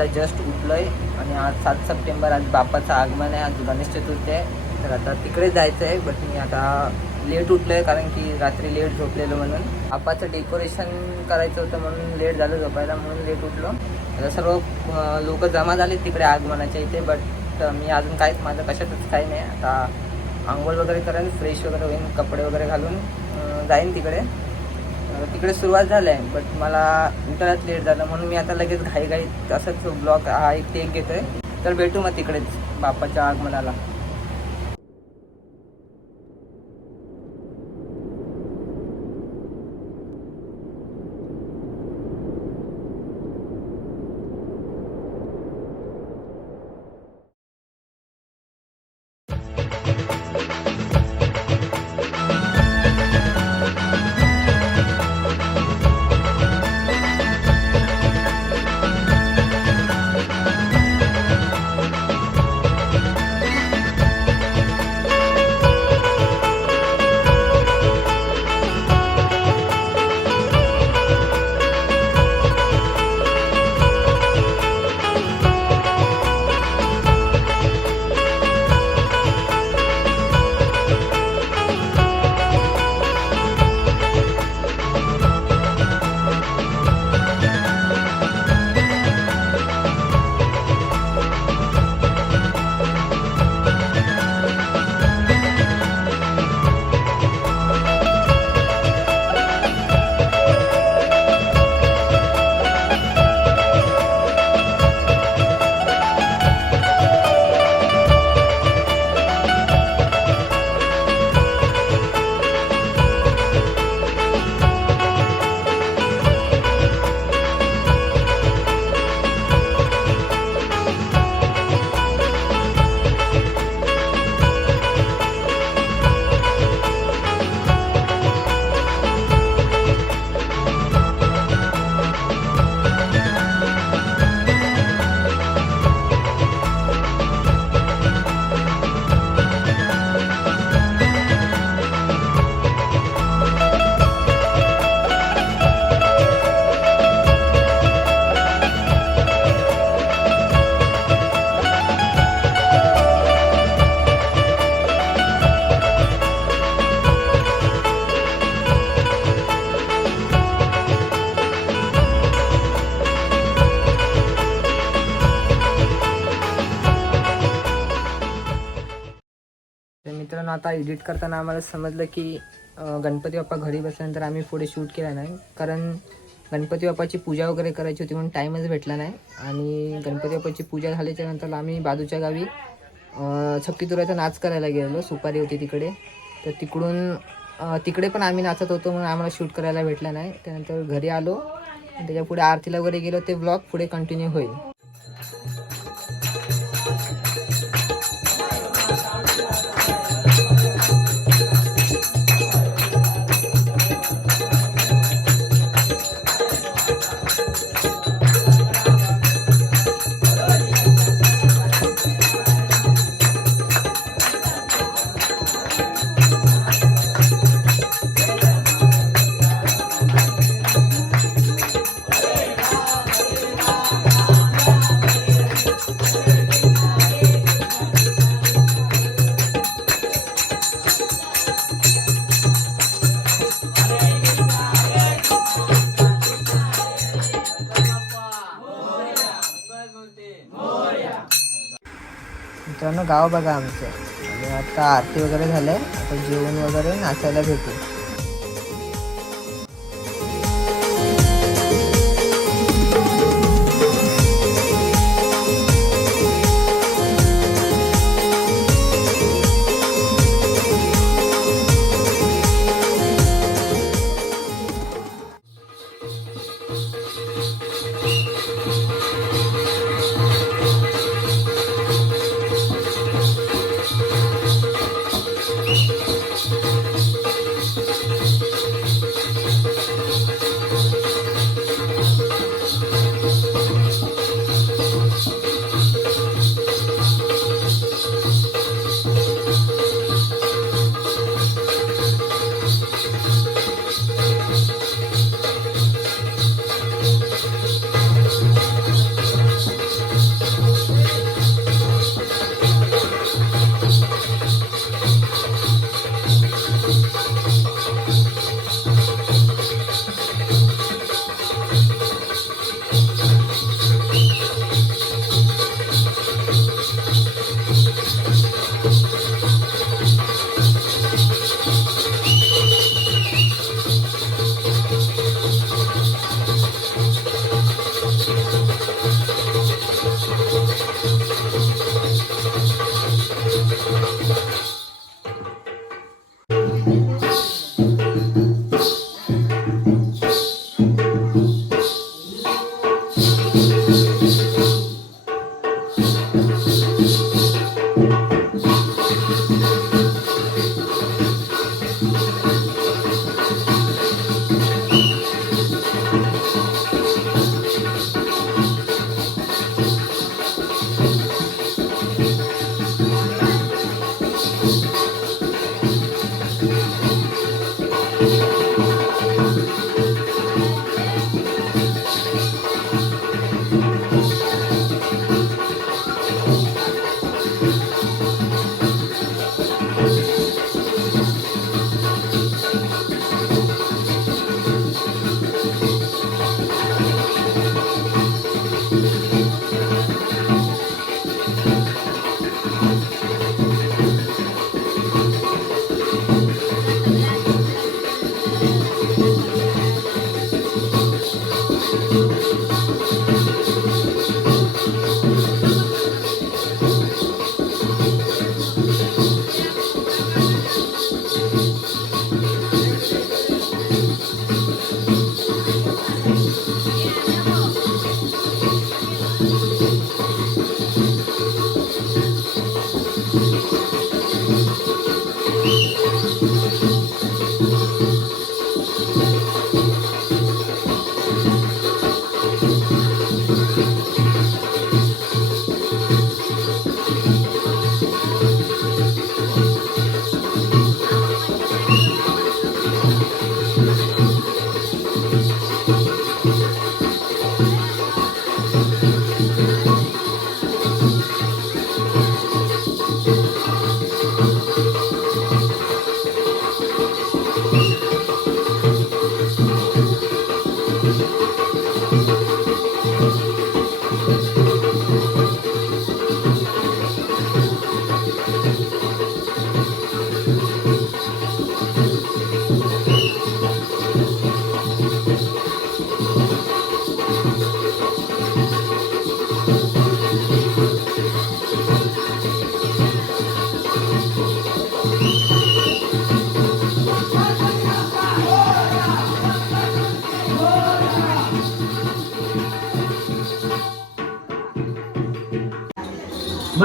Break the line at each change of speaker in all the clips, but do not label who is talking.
आता जस्ट उठलो आहे आणि आज सात सप्टेंबर आज बापाचं आगमन आहे आज गणेश चतुर्थी आहे. तर आता तिकडे जायचं आहे बट मी आता लेट उठलो आहे कारण की रात्री लेट झोपलेलो म्हणून. बाप्पाचं डेकोरेशन करायचं होतं म्हणून लेट झालं झोपायला म्हणून लेट उठलो. आता सर्व लोक जमा झाले तिकडे आगमनाच्या इथे बट मी अजून काहीच माझं कशातच काही नाही. आता आंघोळ वगैरे करेन फ्रेश वगैरे होईन कपडे वगैरे घालून जाईन तिकडे. तिकडे सुरुवात झाली आहे बट मला उठायलाच लेट झालं म्हणून मी आता लगेच घाई घाई असंच ब्लॉक हा एक टेक घेतोय. तर भेटू मग तिकडेच बापाच्या आगमनाला. आता एडिट करताना आम्हाला समजलं की गणपती बाप्पा घरी बसल्यानंतर आम्ही पुढे शूट केला नाही. कारण गणपती बाप्पाची पूजा वगैरे करायची होती म्हणून टाईमच भेटला नाही. आणि गणपती बाप्पाची पूजा झाल्याच्यानंतर आम्ही बाजूच्या गावी अं, छक्कीतुराचा नाच करायला गेलेलो. सुपारी होती तिकडे. तर तिकडून तिकडे पण आम्ही नाचत होतो म्हणून आम्हाला शूट करायला भेटला नाही. त्यानंतर घरी आलो. त्याच्या पुढे आरतीला वगैरे गेलो. ते ब्लॉग पुढे कंटिन्यू होईल. मित्रांनो गाव बघा आमचं. आणि आता आरती वगैरे झालंय. आता जेवण वगैरे नाचायला भेटू.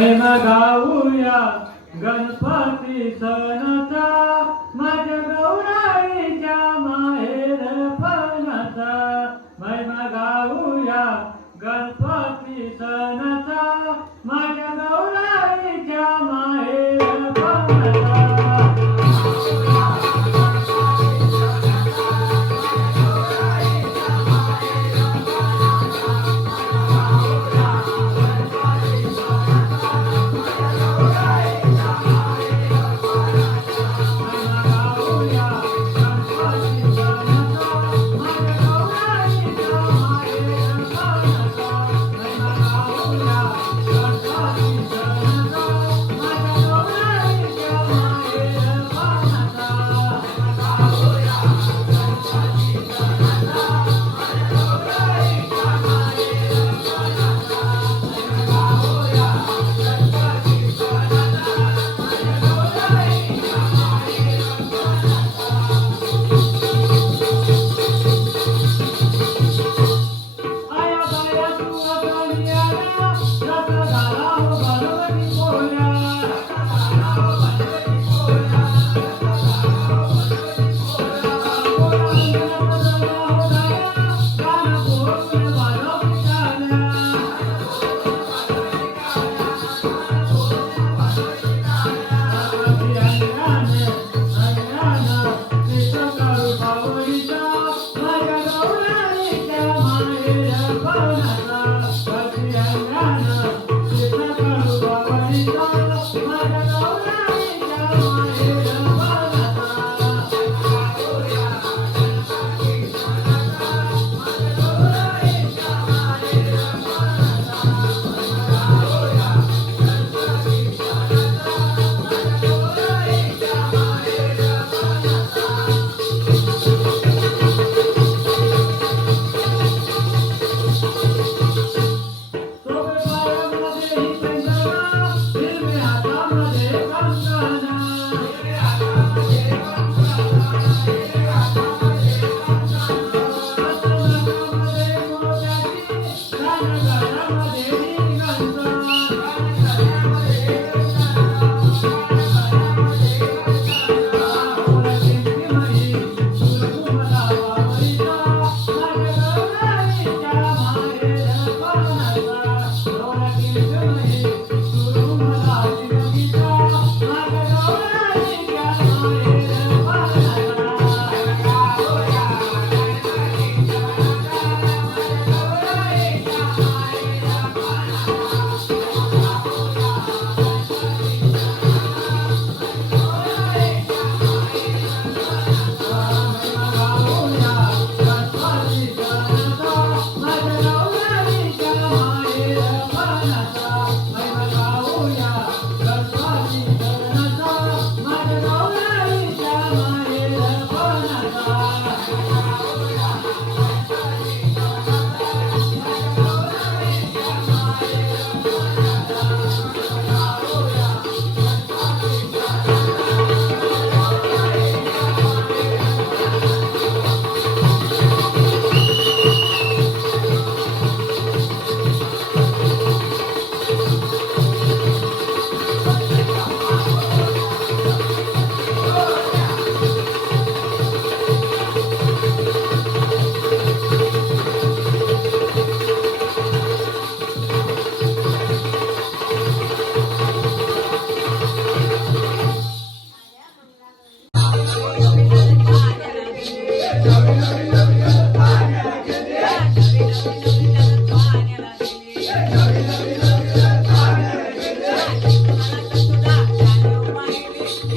प्रेम गाऊया गणपती सणाचा माझ्या गौराईच्या माहेर फणाचा महिमा गाऊया गणपती सणाचा माझ्या गौरा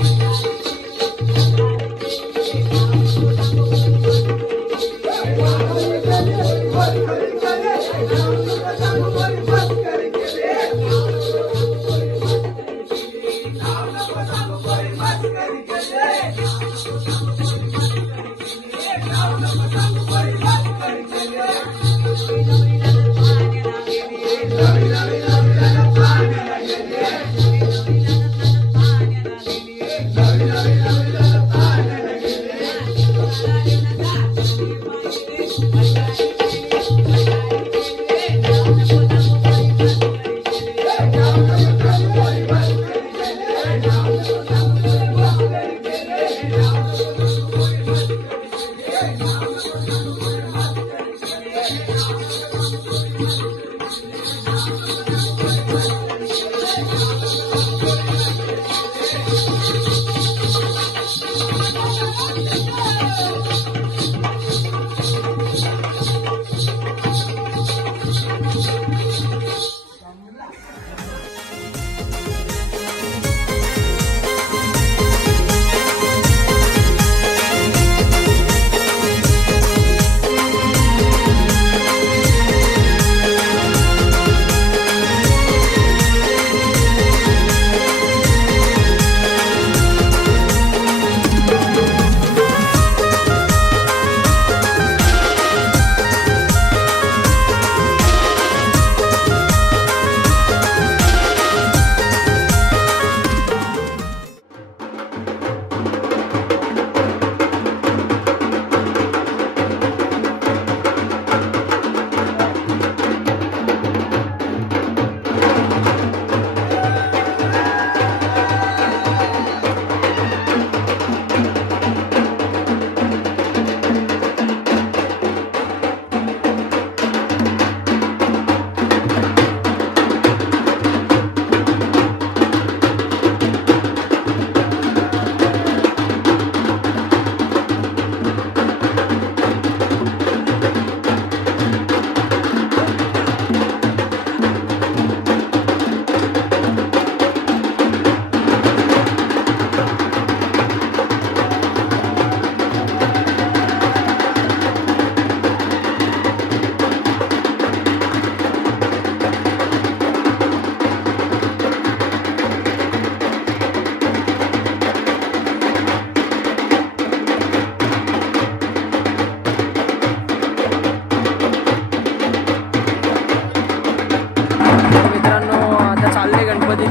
Jesus.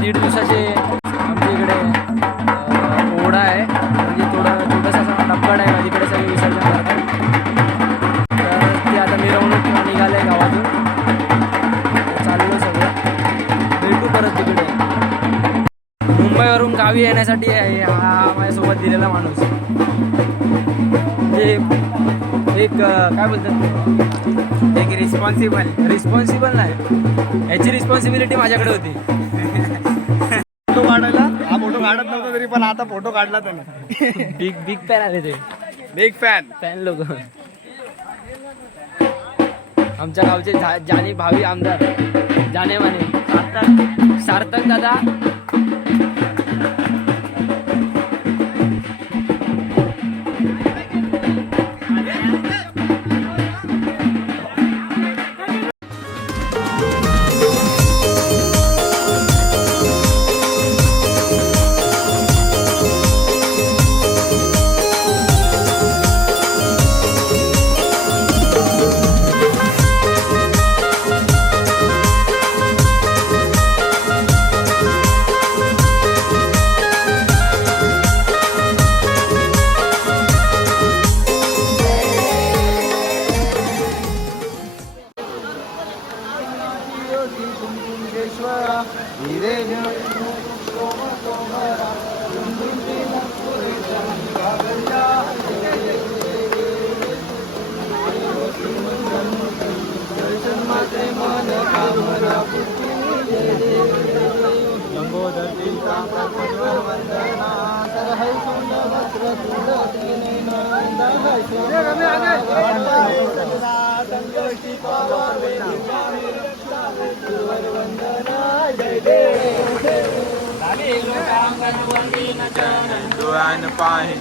दीड दिवसाचे आमच्या इकडे ओढा आहे. म्हणजे थोडं छोटासा असा आहे माझ्याकडे सगळे विसर्जन करतात. तर ते आता मिरवणूक निघाले गावातून. चालू सगळं. भेटू परत तिकडे. मुंबईवरून गावी येण्यासाठी आहे हा माझ्यासोबत दिलेला माणूस. म्हणजे एक काय बोलतात एक रिस्पॉन्सिबल रिस्पॉन्सिबल नाही. याची रिस्पॉन्सिबिलिटी माझ्याकडे होती.
काढत नव्हता तरी पण आता फोटो काढला त्याने.
बिग बिग फॅन आले ते.
बिग फॅन
फॅन लोक. आमच्या गावचे जाने भावी आमदार. जाने माने सार्थक सार्थक दादा.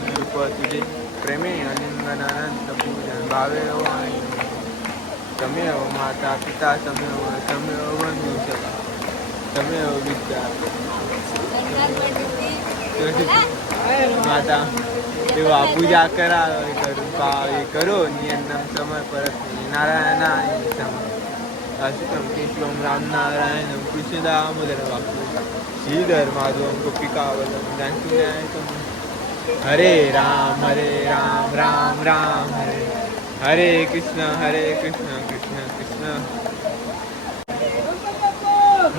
पाहिन रूप तुझे प्रेमे लिंगनानंद पूजन भावे तमेव माता पिता तमेव तमेव बंधू सखा तमेव विद्या. माता तेव्हा पूजा करा करून पावे करो नियंत्रण समय परत नारायणा समय. अशुकम केशवम राम नारायणम कृष्ण दामोदर वाकू श्रीधर माधवम गोपिकावलम जानकी नायकम हरे राम हरे राम राम राम हरे। हरे कृष्ण हरे कृष्ण कृष्ण कृष्ण।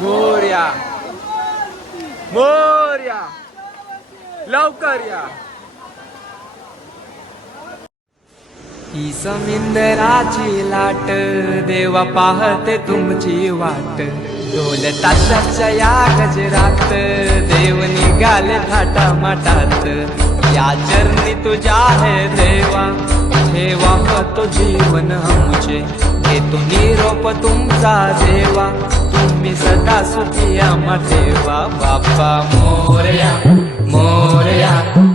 मोर्या। मोर्या। लवकर या।
ही समिंदराची लाट देवा पाहते तुमची वाट. ढोल ताशाच्या या गजरात देव निघाले थाटा माटात या चरणी तुझ्या आहे देवा ठेवा तो जीवन आमचे घेतो निरोप तुमचा देवा तुम्ही सदा सुखी आम्हा देवा. बाप्पा मोरया मोरया.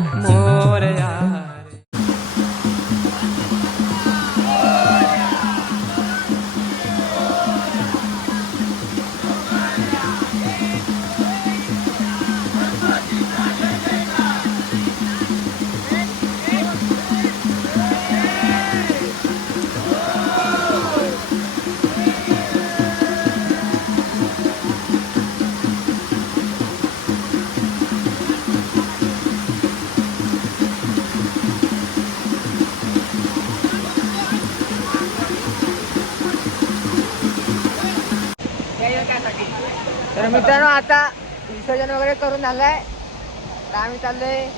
तर मित्रांनो आता विसर्जन वगैरे करून झालंय तर आम्ही चाललोय.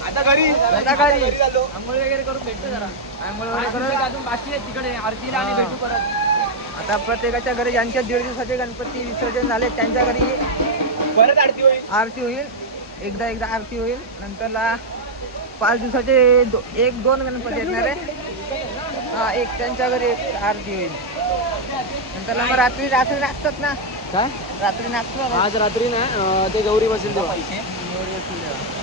आता घरी.
आता घरी.
आंघोळ वगैरे करून भेटतो जरा.
आंघोळ वगैरे करून.
अजून बाकी आहे तिकडे आरतीला आणि. भेटू परत.
आता प्रत्येकाच्या घरी ज्यांच्या दीड दिवसाचे गणपती विसर्जन झाले त्यांच्या घरी
परत आरती होईल.
आरती होईल. एकदा एकदा आरती होईल. नंतरला पाच दिवसाचे दो, एक दोन गणपती येणार आहे. हा एक त्यांच्या घरी एक आरती होईल. नंतरला मग रात्री रात्री नाचतात ना.
काय?
रात्री नाचतो ना.
आज रात्री ना ते गौरी बसेल तेव्हा.
गरज आहे काय